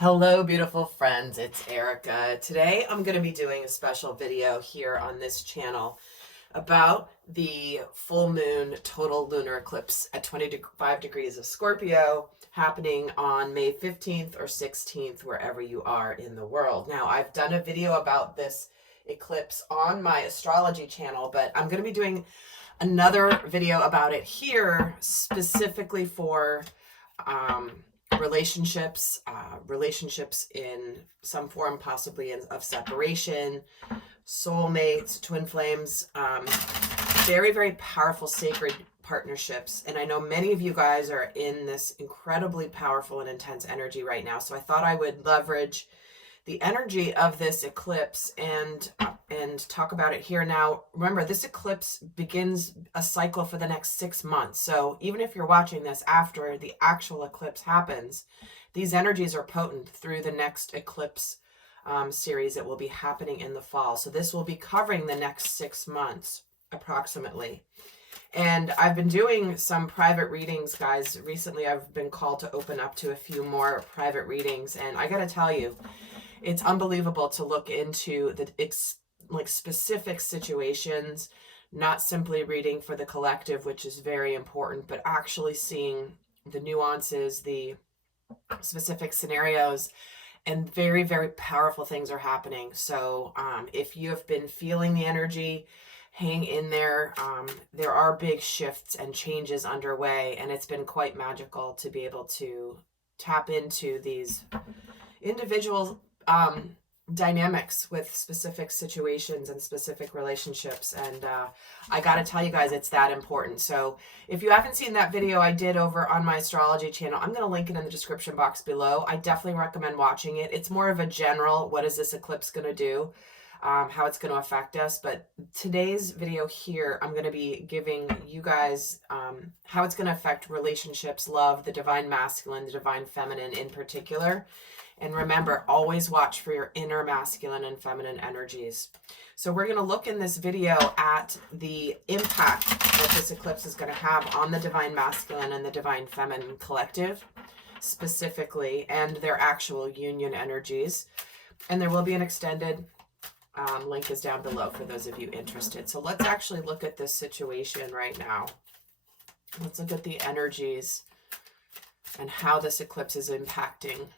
Hello, beautiful friends. It's Erica. Today I'm going to be doing a special video here on this channel about the full moon total lunar eclipse at 25 degrees of Scorpio happening on May 15th or 16th, wherever you are in the world. Now, I've done a video about this eclipse on my astrology channel, but I'm going to be doing another video about it here specifically for relationships in some form, possibly of separation, soulmates, twin flames, very, very powerful sacred partnerships. And I know many of you guys are in this incredibly powerful and intense energy right now. So I thought I would leverage the energy of this eclipse and talk about it here. Now, remember, this eclipse begins a cycle for the next 6 months. So even if you're watching this after the actual eclipse happens, these energies are potent through the next eclipse series that will be happening in the fall. So this will be covering the next 6 months approximately. And I've been doing some private readings, guys. Recently, I've been called to open up to a few more private readings. And I got to tell you, it's unbelievable to look into the specific situations, not simply reading for the collective, which is very important, but actually seeing the nuances, the specific scenarios, and very, very powerful things are happening. So if you have been feeling the energy, hang in there. There are big shifts and changes underway, and it's been quite magical to be able to tap into these individual dynamics with specific situations and specific relationships. And I got to tell you guys, it's that important. So if you haven't seen that video I did over on my astrology channel, I'm going to link it in the description box below. I definitely recommend watching it. It's more of a general, what is this eclipse going to do? How it's going to affect us. But today's video here, I'm going to be giving you guys how it's going to affect relationships, love, the divine masculine, the divine feminine in particular. And remember, always watch for your inner masculine and feminine energies. So we're going to look in this video at the impact that this eclipse is going to have on the divine masculine and the divine feminine collective specifically, and their actual union energies. And there will be an extended link is down below for those of you interested. So let's actually look at this situation right now. Let's look at the energies and how this eclipse is impacting.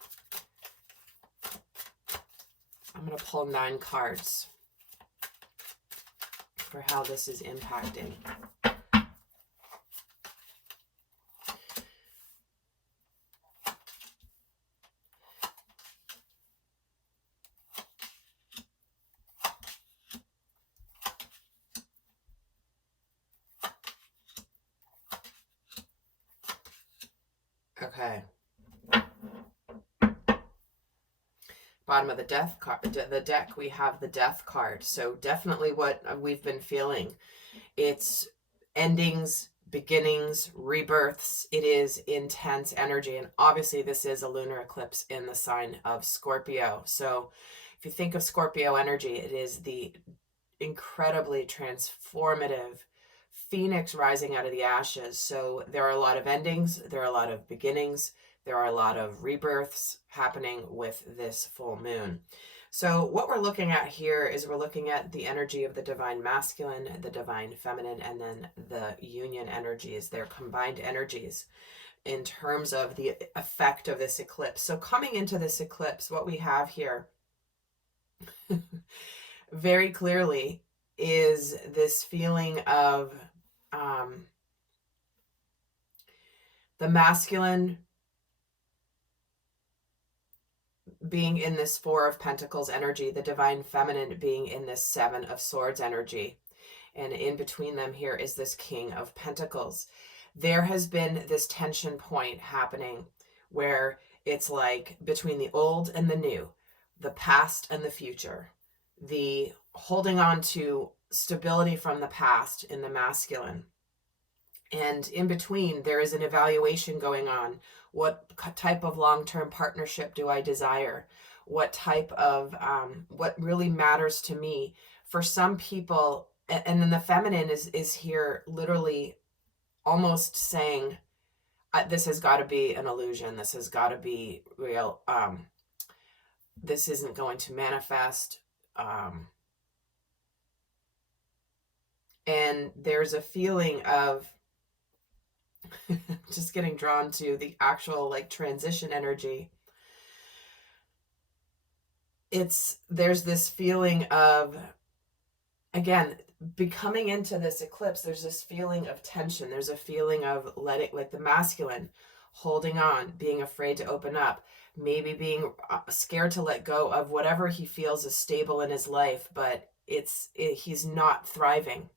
I'm going to pull 9 cards for how this is impacting. Okay. Bottom of the death card, the deck, we have the death card. So definitely what we've been feeling. It's endings, beginnings, rebirths. It is intense energy. And obviously this is a lunar eclipse in the sign of Scorpio. So if you think of Scorpio energy, it is the incredibly transformative phoenix rising out of the ashes. So there are a lot of endings. There are a lot of beginnings. There are a lot of rebirths happening with this full moon. So what we're looking at here is we're looking at the energy of the divine masculine, the divine feminine, and then the union energies, their combined energies in terms of the effect of this eclipse. So coming into this eclipse, what we have here very clearly is this feeling of the masculine being in this 4 of Pentacles energy, the divine feminine being in this 7 of Swords energy. And in between them here is this King of Pentacles. There has been this tension point happening where it's like between the old and the new, the past and the future, the holding on to stability from the past in the masculine. And in between, there is an evaluation going on. What type of long-term partnership do I desire? What type of, what really matters to me? For some people, and then the feminine is here literally almost saying, this has got to be an illusion. This has got to be real. this isn't going to manifest. And there's a feeling of just getting drawn to the actual like transition energy. There's this feeling of, again, becoming into this eclipse, there's this feeling of tension. There's a feeling of letting, like the masculine, holding on, being afraid to open up, maybe being scared to let go of whatever he feels is stable in his life, but he's not thriving.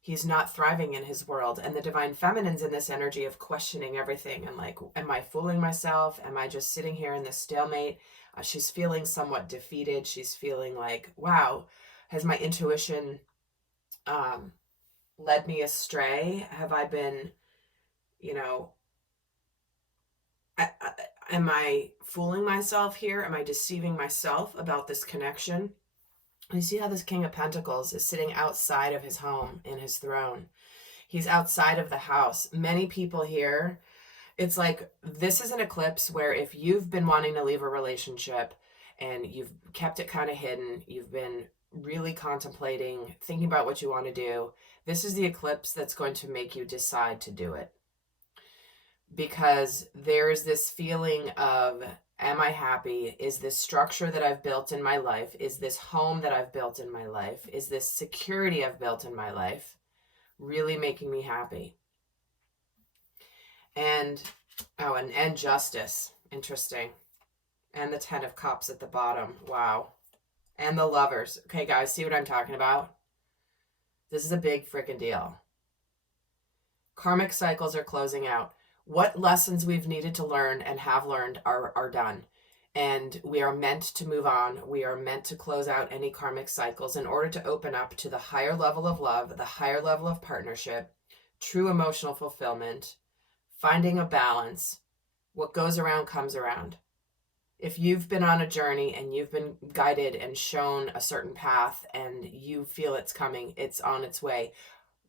He's not thriving in his world. And the divine feminine's in this energy of questioning everything and like, am I fooling myself? Am I just sitting here in this stalemate? She's feeling somewhat defeated. She's feeling like, wow, has my intuition led me astray? Have I been, am I fooling myself here? Am I deceiving myself about this connection? You see how this King of Pentacles is sitting outside of his home in his throne. He's outside of the house. Many people here, it's like this is an eclipse where if you've been wanting to leave a relationship and you've kept it kind of hidden, you've been really contemplating, thinking about what you want to do, this is the eclipse that's going to make you decide to do it. Because there's this feeling of, am I happy? Is this structure that I've built in my life, is this home that I've built in my life, is this security I've built in my life really making me happy? And, and justice. Interesting. And the 10 of Cups at the bottom. Wow. And the Lovers. Okay, guys, see what I'm talking about? This is a big freaking deal. Karmic cycles are closing out. What lessons we've needed to learn and have learned are done. And we are meant to move on. We are meant to close out any karmic cycles in order to open up to the higher level of love, the higher level of partnership, true emotional fulfillment, finding a balance. What goes around comes around. If you've been on a journey and you've been guided and shown a certain path and you feel it's coming, it's on its way.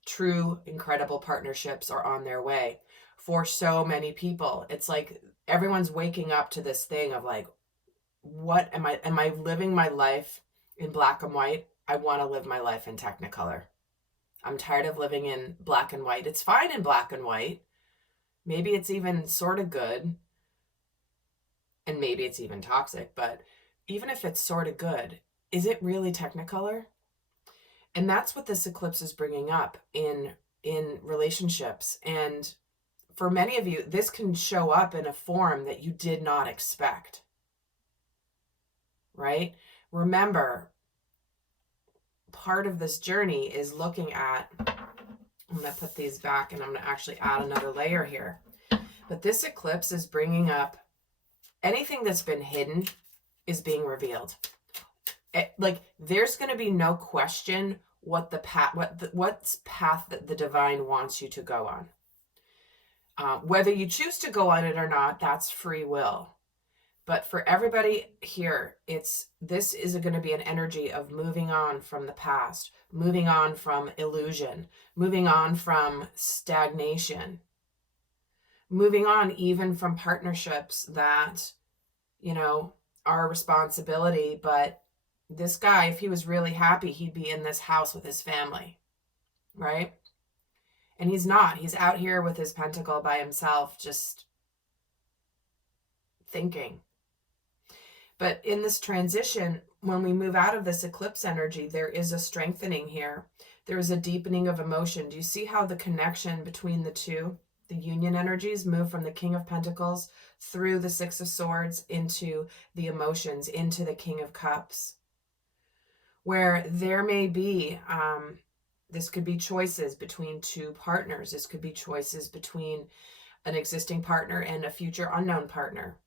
True, incredible partnerships are on their way. For so many people, it's like everyone's waking up to this thing of like, what am I living my life in black and white? I want to live my life in Technicolor. I'm tired of living in black and white. It's fine in black and white. Maybe it's even sort of good. And maybe it's even toxic, but even if it's sort of good, is it really Technicolor? And that's what this eclipse is bringing up in relationships. And for many of you, this can show up in a form that you did not expect, right? Remember, part of this journey is looking at, I'm going to put these back and I'm going to actually add another layer here. But this eclipse is bringing up anything that's been hidden is being revealed. Like there's going to be no question what the path, what's path that the divine wants you to go on. Whether you choose to go on it or not, that's free will. But for everybody here, this is going to be an energy of moving on from the past, moving on from illusion, moving on from stagnation, moving on even from partnerships that, are a responsibility. But this guy, if he was really happy, he'd be in this house with his family, right? And he's not. He's out here with his pentacle by himself, just thinking. But in this transition, when we move out of this eclipse energy, there is a strengthening here. There is a deepening of emotion. Do you see how the connection between the two, the union energies, move from the King of Pentacles through the Six of Swords into the emotions, into the King of Cups? Where there may be, this could be choices between two partners. This could be choices between an existing partner and a future unknown partner.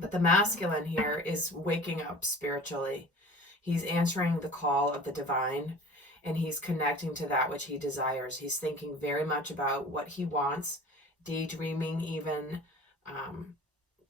But the masculine here is waking up spiritually. He's answering the call of the divine, and he's connecting to that which he desires. He's thinking very much about what he wants, daydreaming even,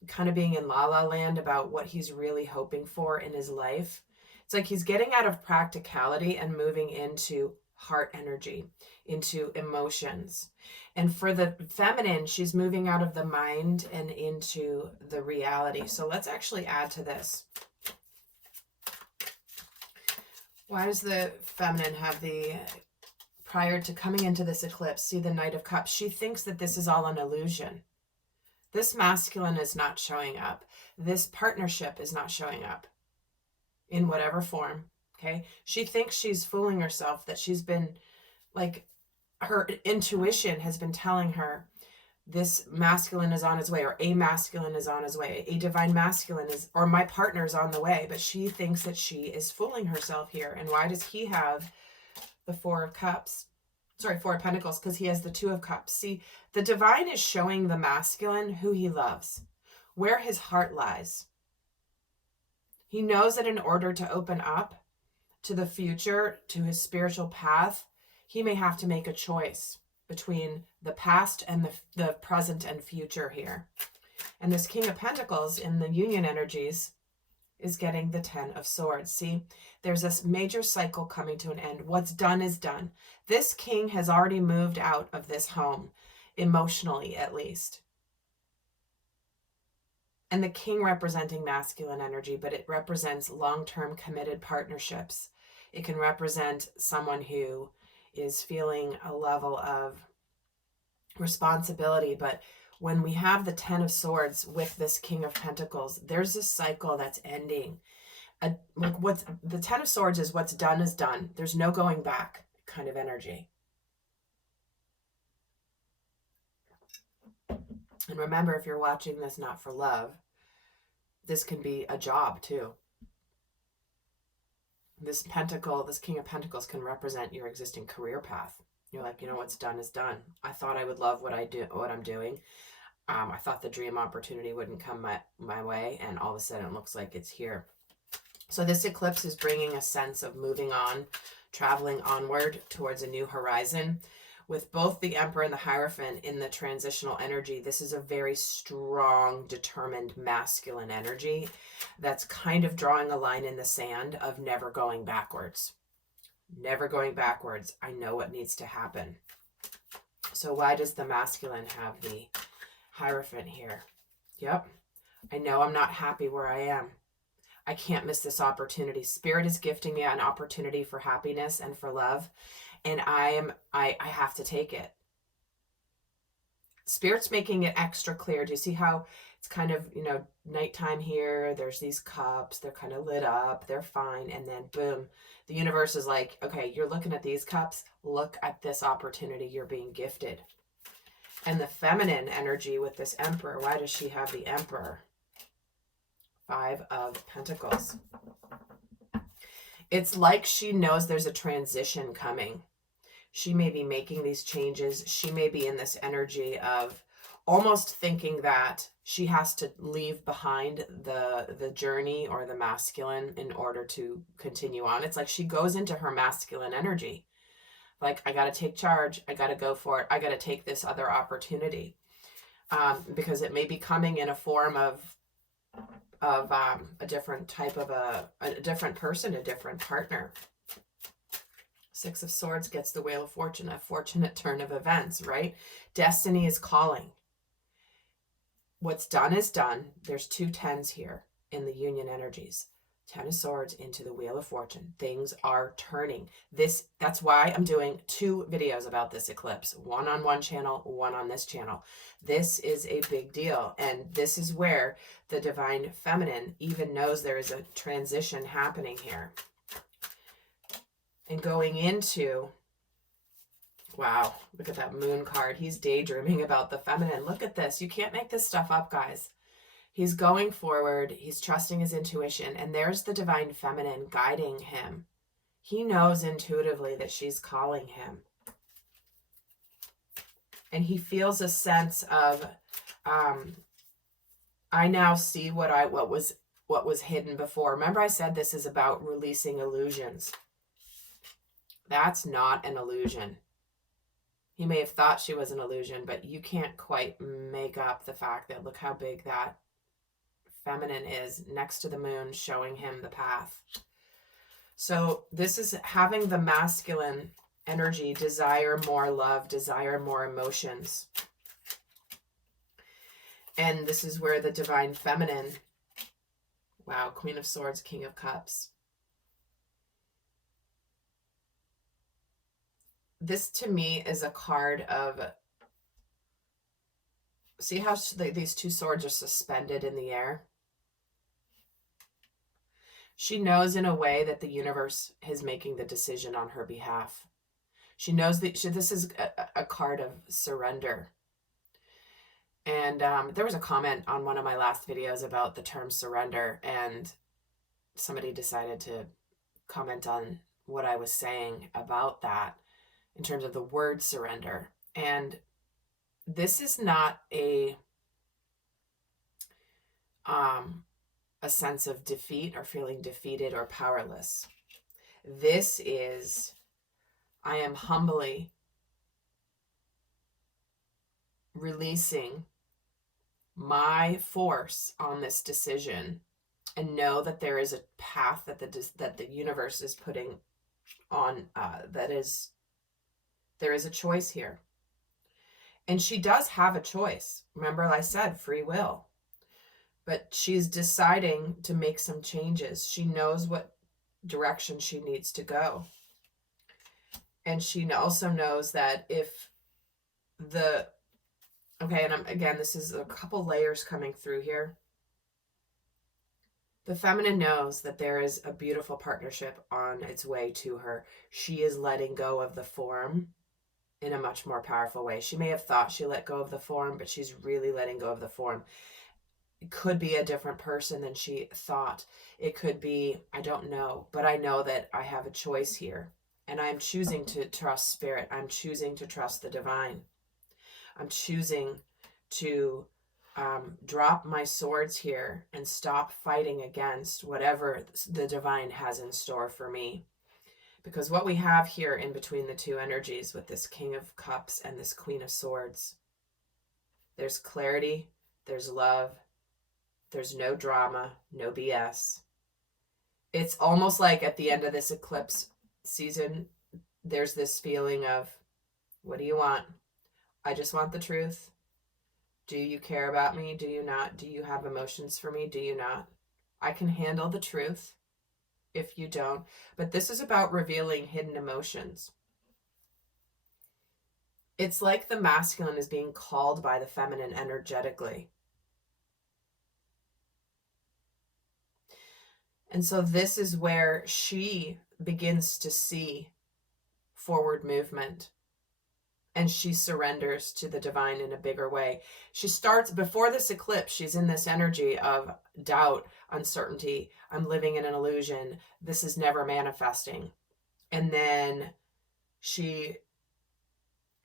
kind of being in la la land about what he's really hoping for in his life. It's like he's getting out of practicality and moving into heart energy, into emotions. And for the feminine, she's moving out of the mind and into the reality. So let's actually add to this. Why does the feminine have the, prior to coming into this eclipse, see the Knight of Cups? She thinks that this is all an illusion. This masculine is not showing up. This partnership is not showing up in whatever form, okay? She thinks she's fooling herself, that she's been, like, her intuition has been telling her this masculine is on his way, or a masculine is on his way, a divine masculine is, or my partner is on the way, but she thinks that she is fooling herself here. And why does he have the Four of Cups? Sorry, Four of Pentacles, because he has the Two of Cups. See, the divine is showing the masculine who he loves, where his heart lies. He knows that in order to open up to the future, to his spiritual path, he may have to make a choice between the past and the present and future here. And this King of Pentacles in the union energies is getting the Ten of Swords. See, there's this major cycle coming to an end. What's done is done. This king has already moved out of this home, emotionally at least. And the king representing masculine energy, but it represents long-term committed partnerships. It can represent someone who is feeling a level of responsibility. But when we have the Ten of Swords with this King of Pentacles, there's a cycle that's ending. Like, what's the Ten of Swords is what's done is done. There's no going back kind of energy. And remember, if you're watching this not for love, this can be a job too. This Pentacle, this King of Pentacles can represent your existing career path. You're like, you know, what's done is done. I thought I would love what I'm doing. I thought the dream opportunity wouldn't come my way, and all of a sudden it looks like it's here. So this eclipse is bringing a sense of moving on, traveling onward towards a new horizon. With both the Emperor and the Hierophant in the transitional energy, this is a very strong, determined, masculine energy that's kind of drawing a line in the sand of never going backwards. Never going backwards. I know what needs to happen. So why does the masculine have the Hierophant here? Yep. I know I'm not happy where I am. I can't miss this opportunity. Spirit is gifting me an opportunity for happiness and for love. And I have to take it. Spirit's making it extra clear. Do you see how it's kind of, you know, nighttime here? There's these cups. They're kind of lit up. They're fine. And then boom, the universe is like, okay, you're looking at these cups. Look at this opportunity you're being gifted. And the feminine energy with this Emperor, why does she have the Emperor? Five of Pentacles. It's like she knows there's a transition coming. She may be making these changes. She may be in this energy of almost thinking that she has to leave behind the journey or the masculine in order to continue on. It's like she goes into her masculine energy. Like, I got to take charge. I got to go for it. I got to take this other opportunity. Because it may be coming in a form of a different type of a different person, a different partner. Six of Swords gets the Wheel of Fortune, a fortunate turn of events, right? Destiny is calling. What's done is done. There's two tens here in the union energies. Ten of Swords into the Wheel of Fortune. Things are turning. That's why I'm doing 2 videos about this eclipse. One on one channel, one on this channel. This is a big deal. And this is where the divine feminine even knows there is a transition happening here. And going into, wow, look at that moon card. He's daydreaming about the feminine. Look at this. You can't make this stuff up, guys. He's going forward. He's trusting his intuition. And there's the divine feminine guiding him. He knows intuitively that she's calling him. And he feels a sense of, I now see what was hidden before. Remember I said this is about releasing illusions. That's not an illusion. He may have thought she was an illusion, but you can't quite make up the fact that look how big that feminine is next to the moon, showing him the path. So this is having the masculine energy, desire more love, desire more emotions. And this is where the divine feminine, wow, Queen of Swords, King of Cups. This to me is a card of, see how these two swords are suspended in the air? She knows in a way that the universe is making the decision on her behalf. She knows that this is a card of surrender. And there was a comment on one of my last videos about the term surrender, and somebody decided to comment on what I was saying about that in terms of the word surrender. And this is not a sense of defeat or feeling defeated or powerless. This is, I am humbly releasing my force on this decision and know that there is a path that the universe is putting on, there is a choice here. And she does have a choice. Remember, I said free will. But she's deciding to make some changes. She knows what direction she needs to go. And she also knows that if the, okay, and again, this is a couple layers coming through here. The feminine knows that there is a beautiful partnership on its way to her. She is letting go of the form in a much more powerful way. She may have thought she let go of the form, but she's really letting go of the form. It could be a different person than she thought. It could be, I don't know, but I know that I have a choice here. And I'm choosing to trust spirit. I'm choosing to trust the divine. I'm choosing to drop my swords here and stop fighting against whatever the divine has in store for me. Because what we have here in between the two energies with this King of Cups and this Queen of Swords, there's clarity, there's love, there's no drama, no BS. It's almost like at the end of this eclipse season, there's this feeling of, what do you want? I just want the truth. Do you care about me? Do you not? Do you have emotions for me? Do you not? I can handle the truth if you don't. But this is about revealing hidden emotions. It's like the masculine is being called by the feminine energetically. And so this is where she begins to see forward movement. And she surrenders to the divine in a bigger way. She starts, before this eclipse, she's in this energy of doubt, uncertainty. I'm living in an illusion. This is never manifesting. And then she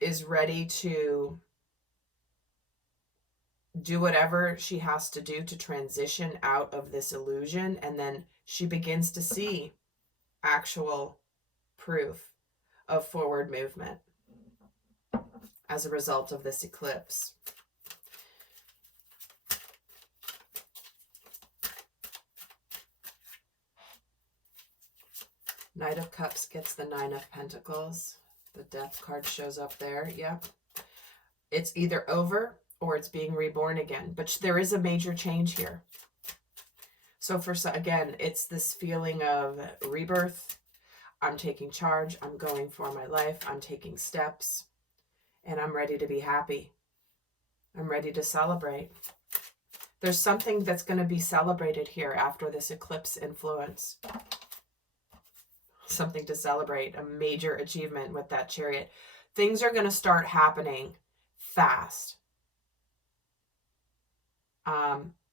is ready to do whatever she has to do to transition out of this illusion. And then she begins to see actual proof of forward movement as a result of this eclipse. Knight of Cups gets the Nine of Pentacles. The Death card shows up there. Yep. It's either over or it's being reborn again. But there is a major change here. So again, it's this feeling of rebirth. I'm taking charge. I'm going for my life. I'm taking steps. And I'm ready to be happy. I'm ready to celebrate. There's something that's going to be celebrated here after this eclipse influence. Something to celebrate, a major achievement with that Chariot. Things are going to start happening fast.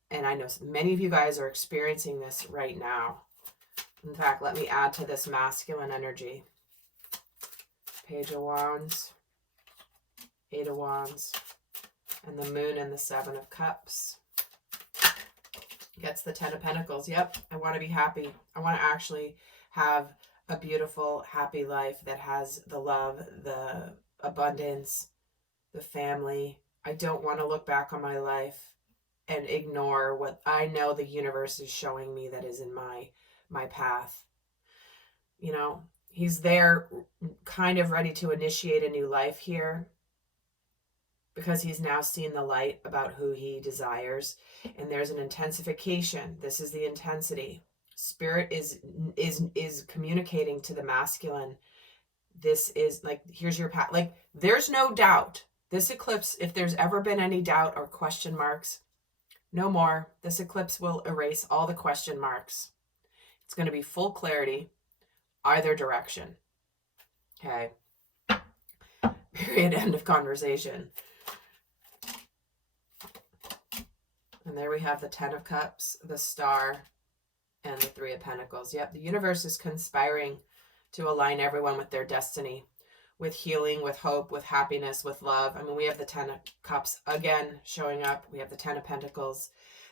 And I know many of you guys are experiencing this right now. In fact, let me add to this masculine energy. Page of Wands, Eight of Wands, and the Moon and the Seven of Cups. Gets the Ten of Pentacles. Yep, I want to be happy. I want to actually have a beautiful, happy life that has the love, the abundance, the family. I don't want to look back on my life and ignore what I know the universe is showing me that is in my path. You know, He's there kind of ready to initiate a new life here, because he's now seen the light about who he desires. And there's an intensification. This is the intensity. Spirit is communicating to the masculine. This is like, here's your path. Like, there's no doubt. This eclipse, if there's ever been any doubt or question marks, no more. This eclipse will erase all the question marks. It's going to be full clarity, either direction. Okay. Period. End of conversation. And there we have the 10 of Cups, the Star, and the 3 of Pentacles. Yep, the universe is conspiring to align everyone with their destiny, with healing, with hope, with happiness, with love. I mean, we have the 10 of Cups again showing up. We have the 10 of Pentacles.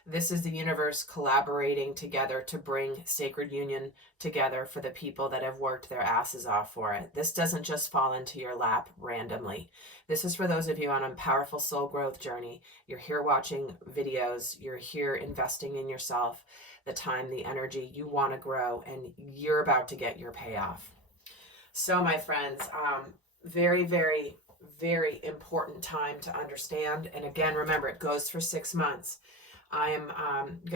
This is the universe collaborating together to bring sacred union together for the people that have worked their asses off for it. This doesn't just fall into your lap randomly. This is for those of you on a powerful soul growth journey. You're here watching videos. You're here investing in yourself, the time, the energy. You want to grow, and you're about to get your payoff. So, my friends, very, very, very important time to understand. And again, remember, it goes for 6 months. I am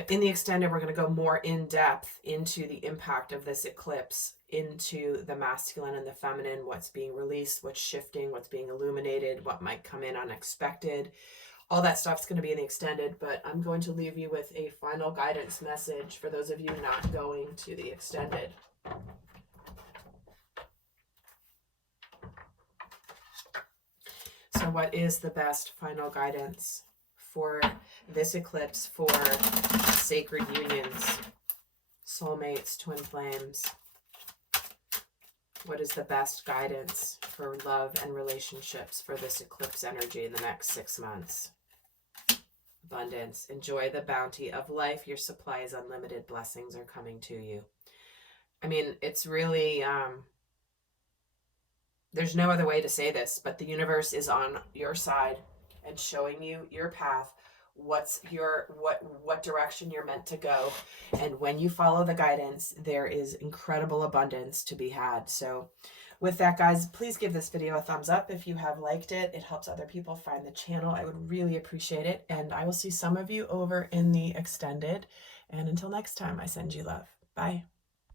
in the extended, we're going to go more in depth into the impact of this eclipse, into the masculine and the feminine, what's being released, what's shifting, what's being illuminated, what might come in unexpected. All that stuff's going to be in the extended, but I'm going to leave you with a final guidance message for those of you not going to the extended. So what is the best final guidance for this eclipse, for sacred unions, soulmates, twin flames? What is the best guidance for love and relationships for this eclipse energy in the next 6 months? Abundance. Enjoy the bounty of life. Your supply is unlimited. Blessings are coming to you. I mean, it's really, there's no other way to say this, but the universe is on your side and showing you your path, what direction you're meant to go. And when you follow the guidance, there is incredible abundance to be had. So with that, guys, please give this video a thumbs up if you have liked it. It helps other people find the channel. I would really appreciate it. And I will see some of you over in the extended. And until next time, I send you love. Bye.